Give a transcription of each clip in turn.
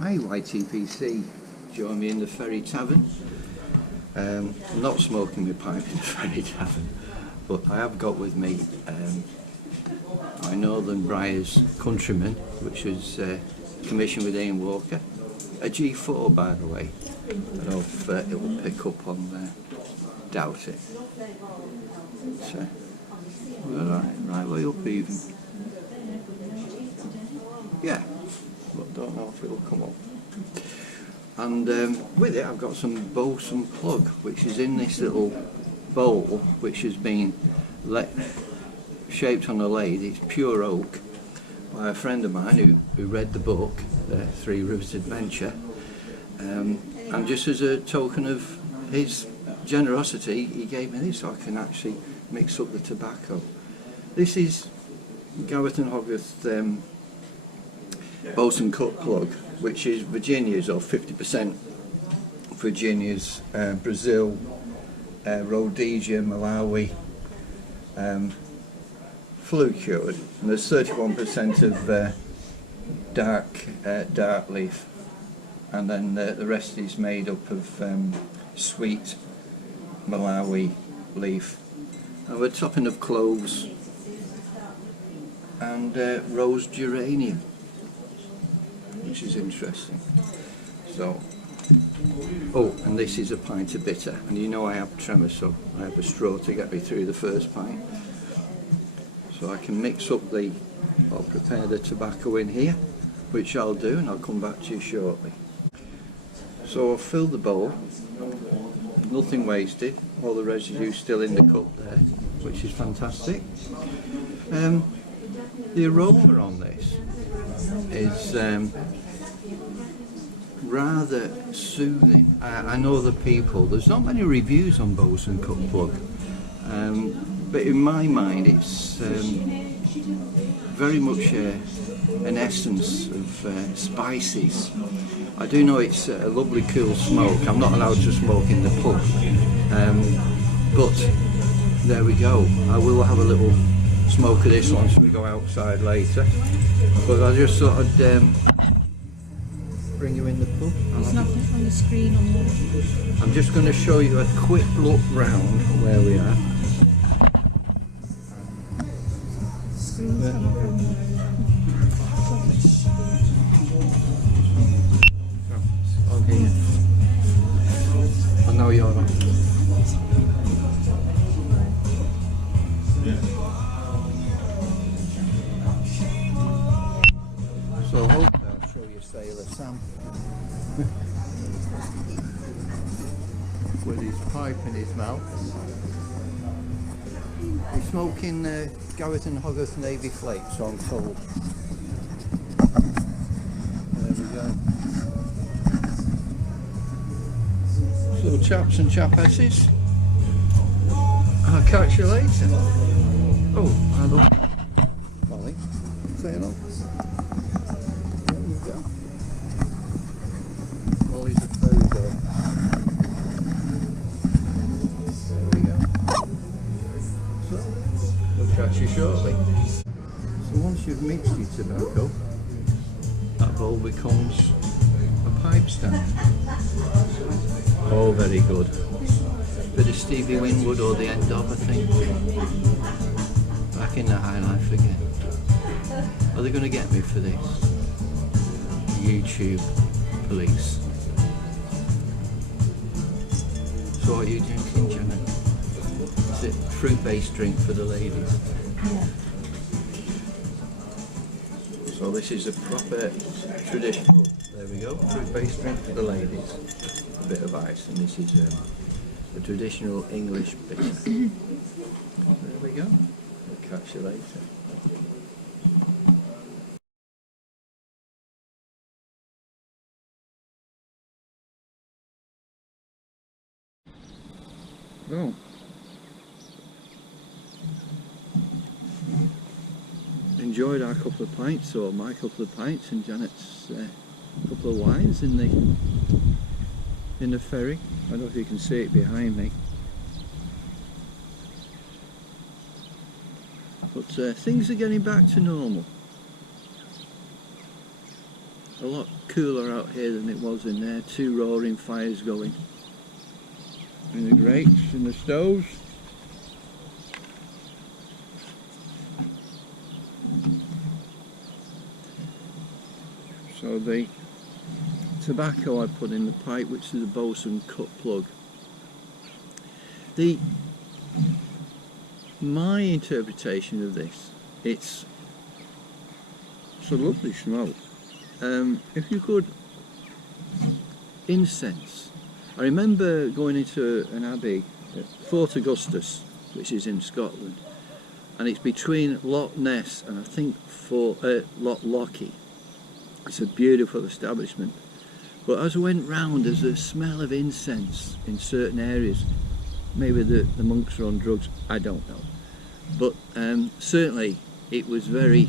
Hi YTPC, join me in the Ferry Tavern. I'm not smoking my pipe in the Ferry Tavern, but I have got with me my Northern Briars Countryman, which was commissioned with Ian Walker. A G4 by the way. I don't know if it will pick up on there. Doubt it. So, right way up even. Yeah, but don't know if it will come up. And with it I've got some Bosun plug, which is in this little bowl, which has been shaped on a lathe. It's pure oak by a friend of mine who read the book, Three Rivers Adventure, and just as a token of his generosity he gave me this so I can actually mix up the tobacco. This is Gawith and Hoggarth Bosun cut plug, which is Virginia's, or 50% Virginia's, Brazil, Rhodesia, Malawi, flue cured, and there's 31% of dark leaf, and then the rest is made up of sweet Malawi leaf, and we're topping of cloves and rose geranium, which is interesting. So, oh, and this is a pint of bitter, and you know I have tremor, so I have a straw to get me through the first pint. So I can mix up I'll prepare the tobacco in here, which I'll do, and I'll come back to you shortly. So I'll fill the bowl, nothing wasted, all the residue still in the cup there, which is fantastic. The aroma on this is rather soothing. I know there's not many reviews on Bosun cut plug, but in my mind it's very much an essence of spices. I do know it's a lovely cool smoke. I'm not allowed to smoke in the pub, but there we go. I will have a little smoke of this once we go outside later, but I just thought I'd bring you in the pub. There's nothing on the screen on there. I'm just going to show you a quick look round where we are. On here. I know you're on. So hopefully I'll show you Sailor Sam with his pipe in his mouth. He's smoking Gawith and Hoggarth Navy Flakes, so I'm told. There we go. So chaps and chapesses, I'll catch you later. Oh, hello. Molly, say hello. There we go. Molly's a fairy dog. There we go. So, we'll catch you shortly. So once you've mixed your tobacco, that bowl becomes a pipe stand. Oh, very good. Bit of Stevie Winwood or the end of, I think. Back in the high life again. Are they going to get me for this? YouTube police. So what are you drinking, Janet? Is it fruit-based drink for the ladies? Yeah. So this is a proper traditional, there we go, fruit-based drink for the ladies. A bit of ice, and this is a traditional English bitter. There we go. We'll catch you later. Well, enjoyed our couple of pints, or my couple of pints, and Janet's couple of wines in the ferry. I don't know if you can see it behind me. But things are getting back to normal. a lot cooler out here than it was in there. 2 roaring fires going in the grates and the stoves. So the tobacco I put in the pipe, which is a Bosun cut plug. My interpretation of this, it's a lovely smoke. If you could, incense. I remember going into an abbey at Fort Augustus, which is in Scotland, and it's between Loch Ness and I think Loch Lochy. It's a beautiful establishment. But as I went round, there's a smell of incense in certain areas. Maybe the monks are on drugs, I don't know. But certainly it was very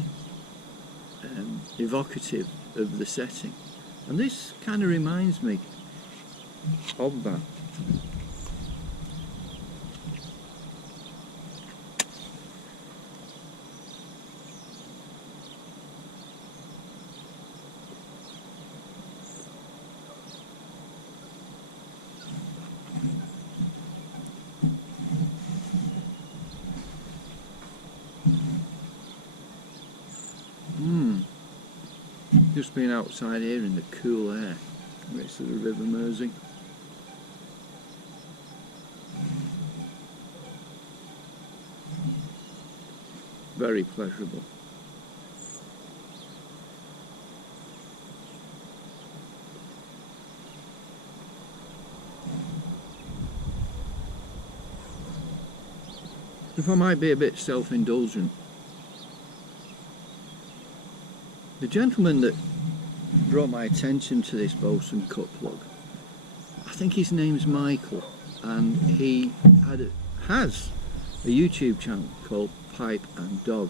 evocative of the setting. And this kind of reminds me of that. Just being outside here in the cool air next to the River Mersey. Very pleasurable. If I might be a bit self-indulgent, the gentleman that brought my attention to this Bosun cut plug, I think his name's Michael, and he has a YouTube channel called Pipe and Dog.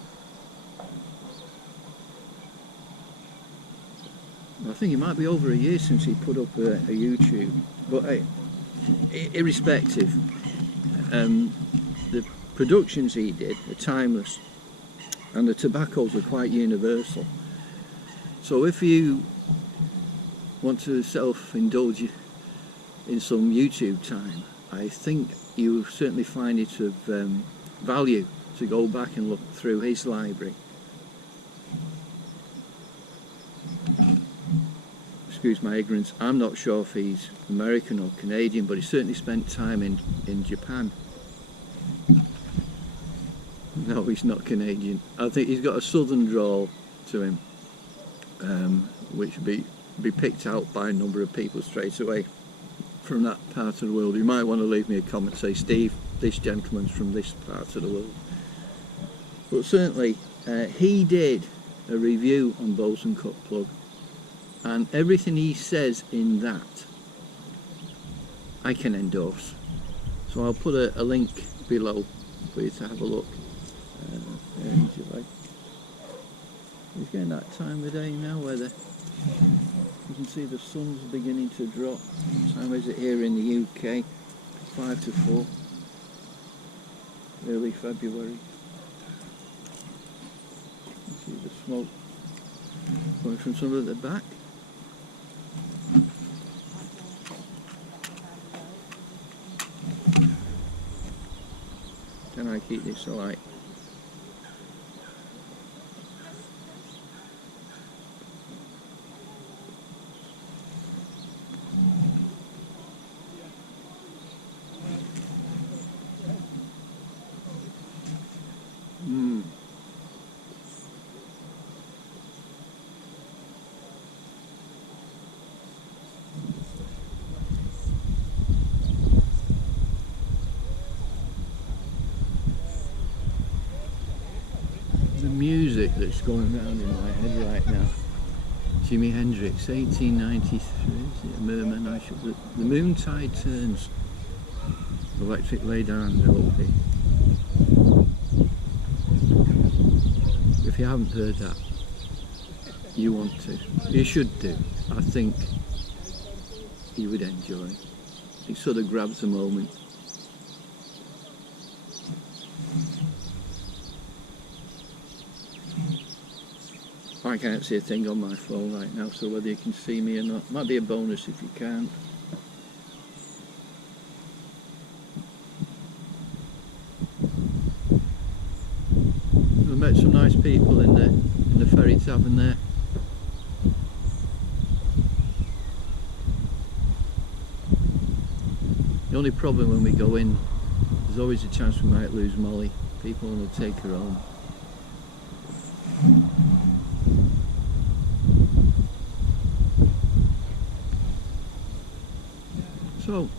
I think it might be over a year since he put up a YouTube, but irrespective, the productions he did are timeless, and the tobaccos are quite universal. So if you want to self-indulge in some YouTube time, I think you will certainly find it of value to go back and look through his library. Excuse my ignorance, I'm not sure if he's American or Canadian, but he certainly spent time in Japan. No, he's not Canadian. I think he's got a southern drawl to him. Which would be picked out by a number of people straight away from that part of the world. You might want to leave me a comment, say, Steve, this gentleman's from this part of the world. But certainly he did a review on Bosun cut plug, and everything he says in that I can endorse. So I'll put a link below for you to have a look. It's getting that time of day now where you can see the sun's beginning to drop. What time is it here in the UK? 5 to 4. Early February. You see the smoke coming from some of the back. Can I keep this alight? The music that's going around in my head right now. Jimi Hendrix, 1893, is it a Merman? The Moontide Turns. Electric Laydown LP. If you haven't heard that, you want to. You should do. I think you would enjoy it. It sort of grabs a moment. I can't see a thing on my phone right now, so whether you can see me or not, might be a bonus if you can't. I met some nice people in the Ferry Tavern there. The only problem when we go in, there's always a chance we might lose Molly. People want to take her home. So,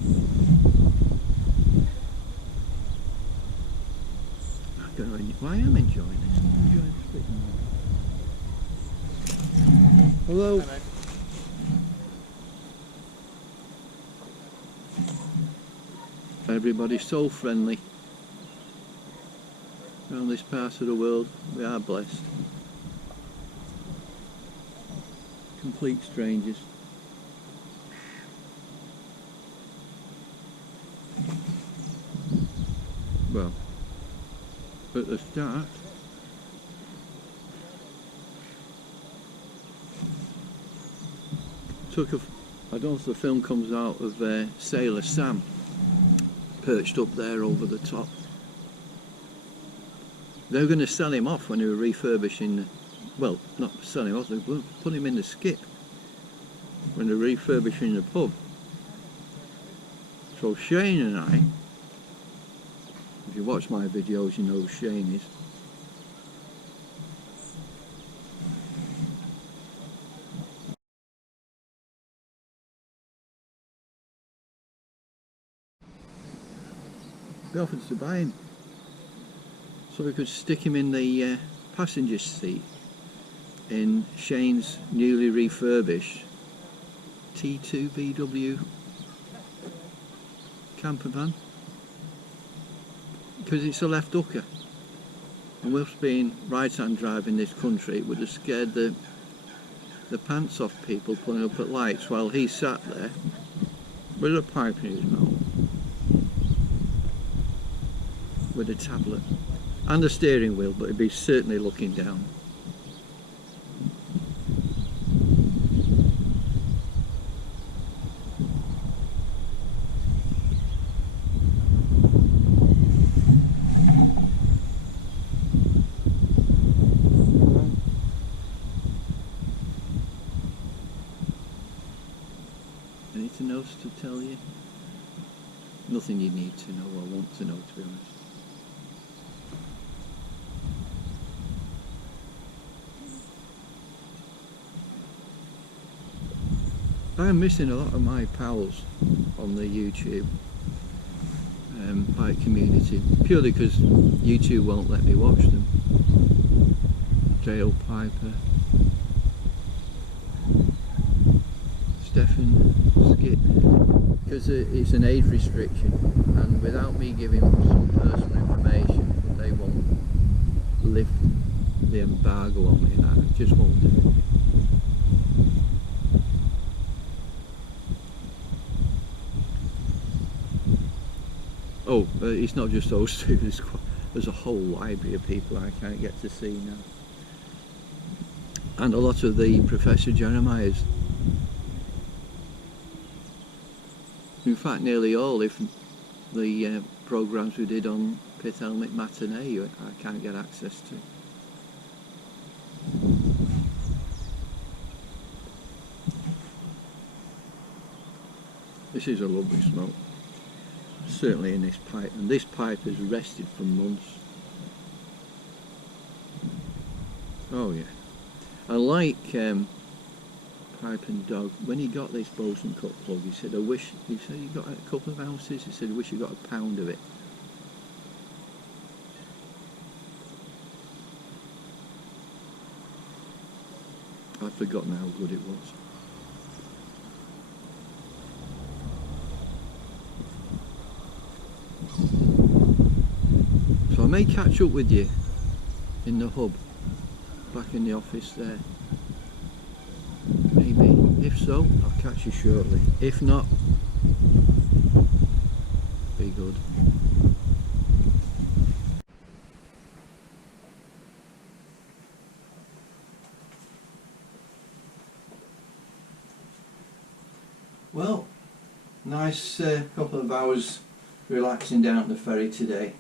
I am enjoying this. I'm enjoying this bit more. Hello. Hi, mate. Everybody's so friendly around this part of the world. We are blessed. Complete strangers. Well, at the start, I don't know if the film comes out of Sailor Sam perched up there over the top. They were going to sell him off when they were refurbishing, well, not sell him off, they were put him in the skip when they were refurbishing the pub. So Shane and I, if you watch my videos you know who Shane is. We offered to buy him so we could stick him in the passenger seat in Shane's newly refurbished T2 VW camper van, because it's a left hooker, and whilst being right-hand drive in this country it would have scared the pants off people pulling up at lights while he sat there with a pipe in his mouth with a tablet and a steering wheel, but he'd be certainly looking down. Anything else to tell you? Nothing you need to know or want to know, to be honest. I am missing a lot of my pals on the YouTube bike community, purely because YouTube won't let me watch them. Dale Piper, Stefan, Skip, because it's an age restriction, and without me giving them some personal information they won't lift the embargo on me, and I just won't do it. Oh, it's not just those two, there's a whole library of people I can't get to see now. And a lot of the Professor Jeremiah's. In fact, nearly all, if the programmes we did on Pit Helmet Matinee I can't get access to. This is a lovely smoke. Certainly in this pipe, and this pipe has rested for months. Oh yeah. I like Pipe and Dog, when he got this Bosun cut plug, he said, he said he got a couple of ounces, he said, I wish he got a pound of it. I've forgotten how good it was. So I may catch up with you in the hub, back in the office there. Maybe. If so, I'll catch you shortly. If not, be good. Well, nice couple of hours relaxing down at the ferry today.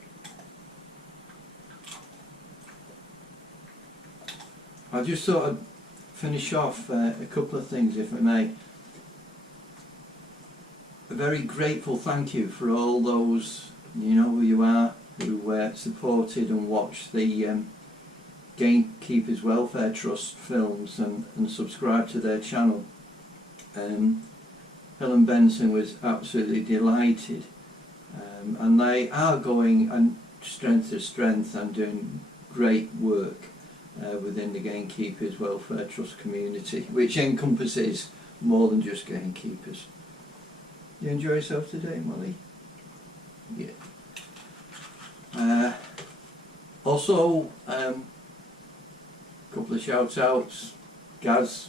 I just thought I'd finish off a couple of things, if I may. A very grateful thank you for all those, you know who you are, who supported and watched the Gamekeepers Welfare Trust films and subscribed to their channel. Helen Benson was absolutely delighted, and they are going and strength to strength and doing great work within the Gamekeepers Welfare Trust community, which encompasses more than just gamekeepers. You enjoy yourself today, Molly? Yeah. Also, a couple of shout outs. Gaz,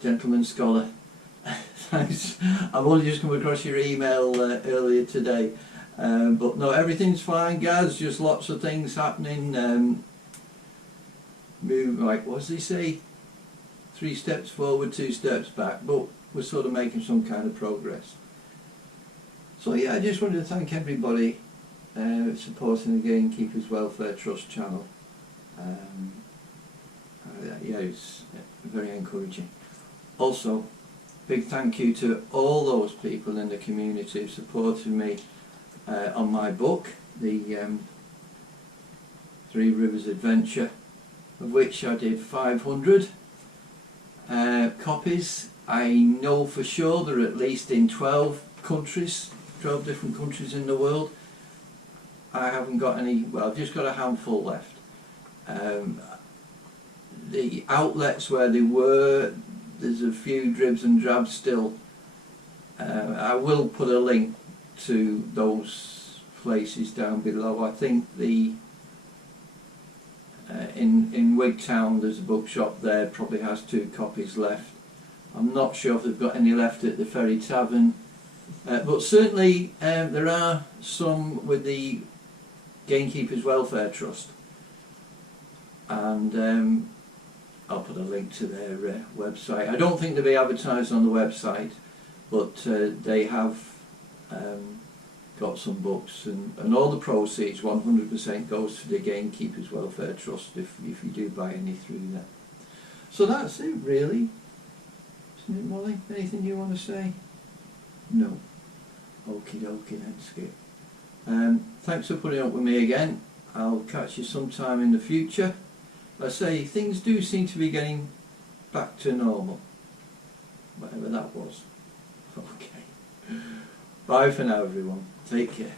gentleman scholar. Thanks. I've only just come across your email earlier today, but no, everything's fine, Gaz. Just lots of things happening. Move, like, what does he say? 3 steps forward, 2 steps back, but we're sort of making some kind of progress. So yeah, I just wanted to thank everybody supporting the Gamekeepers Welfare Trust channel. Yeah, it's very encouraging. Also, big thank you to all those people in the community who supported me on my book, the 3 Rivers Adventure, of which I did 500 copies. I know for sure they're at least in 12 countries, 12 different countries in the world. I haven't got any, well, I've just got a handful left. The outlets where they were, there's a few dribs and drabs still. I will put a link to those places down below. I think the in Wigtown there's a bookshop there, probably has 2 copies left. I'm not sure if they've got any left at the Ferry Tavern, but certainly there are some with the Gamekeepers Welfare Trust, and I'll put a link to their website. I don't think they'll be advertised on the website, but they have got some books, and all the proceeds 100% goes to the Gamekeepers Welfare Trust if you do buy any through there. So that's it really, isn't it, Molly? Anything you want to say? No. Okie dokie then, Skip. Thanks for putting up with me again. I'll catch you sometime in the future. I say things do seem to be getting back to normal, whatever that was. Okay. Bye for now, everyone. Take care.